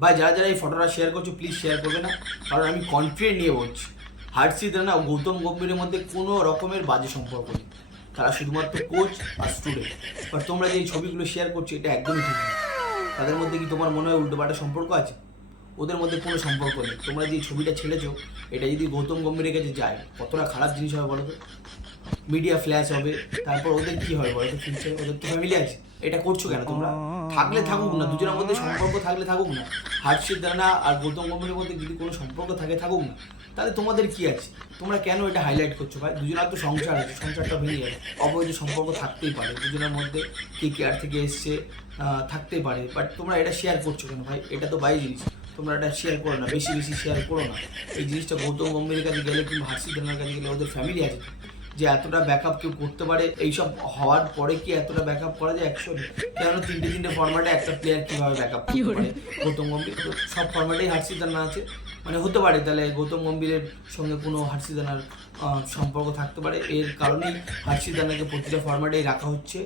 ভাই যারা যারা এই ফটোটা শেয়ার করছো প্লিজ শেয়ার করবে না, কারণ আমি কনফিডেন্ট নিয়ে বলছি হার্ষিত রানা ও গৌতম গম্ভীরের মধ্যে কোনো রকমের বাজে সম্পর্ক নেই। তারা শুধুমাত্র কোচ আর স্টুডেন্ট। বাট তোমরা যে এই ছবিগুলো শেয়ার করছো এটা একদমই ঠিক না। তাদের মধ্যে কি তোমার মনে হয় উল্টোপাল্টা সম্পর্ক আছে? ওদের মধ্যে কোনো সম্পর্ক নেই। তোমরা যে ছবিটা ছেড়েছো এটা যদি গৌতম গম্ভীরের কাছে যায় কতটা খারাপ জিনিস হবে বলো তো। মিডিয়া ফ্ল্যাশ হবে, তারপর ওদের কি হবে বলো তো ফিউচার? ওদের তো ফ্যামিলি আছে। এটা করছো কেন তোমরা? থাকলে থাকুক না, দুজনের মধ্যে সম্পর্ক থাকলে থাকুক না। হার্ষিত রানা আর গৌতম গম্ভীরের মধ্যে যদি কোনো সম্পর্ক থাকে থাকুক না, তাহলে তোমাদের কি আছে? তোমরা কেন এটা হাইলাইট করছো ভাই? দুজনের তো সংসার আছে, সংসারটা ভেঙে যাবে। অবৈধ সম্পর্ক থাকতেই পারে, দুজনের মধ্যে কে কেয়ার থেকে এসছে থাকতেই পারে, বাট তোমরা এটা শেয়ার করছো কেন ভাই? এটা তো বাই জিনিস। তোমরা এটা শেয়ার করো না, বেশি বেশি শেয়ার করো না। এই জিনিসটা গৌতম গম্ভীরের কাছে গেলে কিংবা হার্ষিত রানার কাছে গেলে ওদের ফ্যামিলি আছে তো, যে এতটা ব্যাকআপ কেউ করতে পারে? এইসব হওয়ার পরে কি এতটা ব্যাকআপ করা যায় অ্যাকচুয়ালি? কেন তিনটে ফরম্যাটে একটা প্লেয়ার কীভাবে ব্যাকআপ করতে পারে? গৌতম গম্ভীর তো সব ফরম্যাটেই হার্ষিত রানা আছে, মানে হতে পারে তাহলে গৌতম গম্ভীরের সঙ্গে কোনো হার্ষিত রানার সম্পর্ক থাকতে পারে। এর কারণেই হার্ষিত রানাকে প্রতিটা ফরম্যাটেই রাখা হচ্ছে।